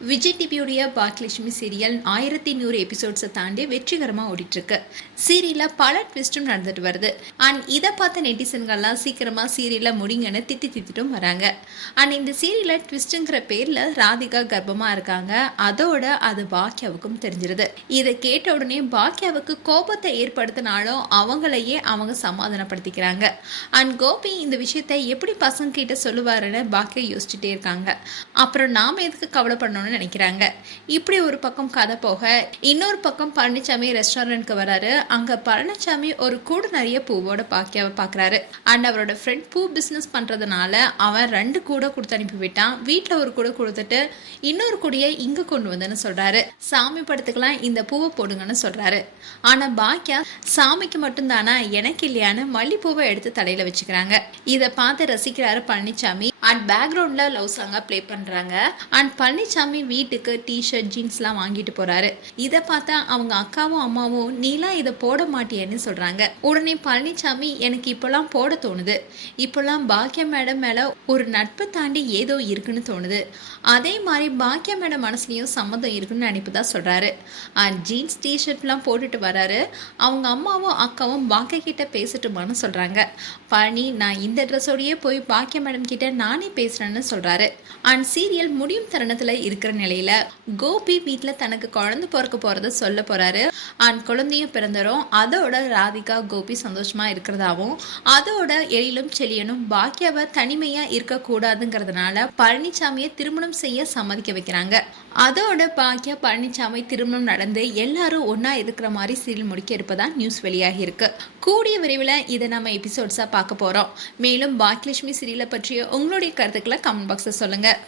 Vijay டிவியுடைய Bhagyalakshmi serial ஆயிரத்தி நூறு எபிசோட்ஸை தாண்டி வெற்றிகரமாக ஓடிட்டுருக்கு. சீரியலில் பல ட்விஸ்ட்டும் நடந்துட்டு வருது. அண்ட் இதை பார்த்த நெட்டிசன்கள்லாம் சீக்கிரமாக சீரியலில் முடிங்கன்னு திட்டி திட்டிட்டும் வராங்க. அண்ட் இந்த சீரியலில் ட்விஸ்ட்டுங்கிற பேரில் ராதிகா கர்ப்பமாக இருக்காங்க. அதோட அது பாக்யாவுக்கும் தெரிஞ்சிருது. இதை கேட்ட உடனே பாக்யாவுக்கு கோபத்தை ஏற்படுத்தினாலும் அவங்களையே அவங்க சமாதானப்படுத்திக்கிறாங்க. அண்ட் கோபி இந்த விஷயத்தை எப்படி பசங்க கிட்ட சொல்லுவாருன்னு பாக்கியா யோசிச்சுட்டே இருக்காங்க. அப்புறம் நாம எதுக்கு கவலைப்படணும்? பண்ணணும்னு நினைக்கிறாங்க. இப்படி ஒரு பக்கம் கதை போக இன்னொரு பக்கம் பழனிசாமி ரெஸ்டாரண்ட்க்கு வராரு. அங்க பழனிசாமி ஒரு கூடு நிறைய பூவோட பாக்கியாவை பாக்குறாரு. அண்ட் அவரோட ஃப்ரெண்ட் பூ பிஸ்னஸ் பண்றதுனால அவன் ரெண்டு கூட கொடுத்து அனுப்பி விட்டான். வீட்டில் ஒரு கூட கொடுத்துட்டு இன்னொரு கூடையை இங்க கொண்டு வந்தேன்னு சொல்றாரு. சாமி படத்துக்கெல்லாம் இந்த பூவை போடுங்கன்னு சொல்றாரு. ஆனா பாக்கியா சாமிக்கு மட்டும்தானா எனக்கு இல்லையான்னு மல்லிப்பூவை எடுத்து தலையில வச்சுக்கிறாங்க. இதை பார்த்து ரசிக்கிறாரு பழனிசாமி அண்ட் பேக்ரவுண்டில் லவ் சாங்காக ப்ளே பண்ணுறாங்க அண்ட் பழனிசாமி வீட்டுக்கு டிஷர்ட் ஜீன்ஸ்லாம் வாங்கிட்டு போகிறாரு இதை பார்த்தா அவங்க அக்காவும் அம்மாவும் நீலாம் இதை போட மாட்டியேன்னு சொல்கிறாங்க உடனே பழனிசாமி எனக்கு இப்போலாம் போட தோணுது. இப்போலாம் பாக்கியம் மேடம் மேலே ஒரு நட்பு தாண்டி ஏதோ இருக்குன்னு தோணுது. அதே மாதிரி பாக்கியம் மேடம் மனசுலேயும் சம்மதம் இருக்குன்னு நினைப்பு தான் சொல்கிறாரு அண்ட் ஜீன்ஸ் டிஷர்ட்லாம் போட்டுட்டு வராரு. அவங்க அம்மாவும் அக்காவும் பாக்கிய கிட்ட பேசட்டுமான்னு சொல்கிறாங்க பழனி நான் இந்த ட்ரெஸ்ஸோடயே போய் பாக்கியம் மேடம் கிட்ட நான் பேசுறேன்னு சொல்றாரு. அண்ட் சீரியல் முடியும் தருணத்துல இருக்கிற நிலையில கோபி வீட்டுல தனக்கு குழந்தை பிறக்க போறத சொல்ல போறாரு. அண்ட் குழந்தையும் பிறந்தரும். அதோட ராதிகா கோபி சந்தோஷமா இருக்கிறதாவும் அதோட எழிலும் செழியனும் பாக்கியாவை தனிமையா இருக்க கூடாதுங்கிறதுனால பழனிசாமியை திருமணம் செய்ய சம்மதிக்க வைக்கிறாங்க. அதோட பாக்கியா பழனிசாமி திருமணம் நடந்து எல்லாரும் ஒன்னா இருக்கிற மாதிரி சீரியல் முடிக்க இருப்பதா நியூஸ் வெளியாகி இருக்கு. கூடிய விரைவில் இதை நம்ம எபிசோட்ஸாக பார்க்க போறோம். மேலும் பாக்கியலட்சுமி சீரியலை பற்றிய உங்களுடைய கருத்துக்களை கமெண்ட் பாக்ஸில் சொல்லுங்கள்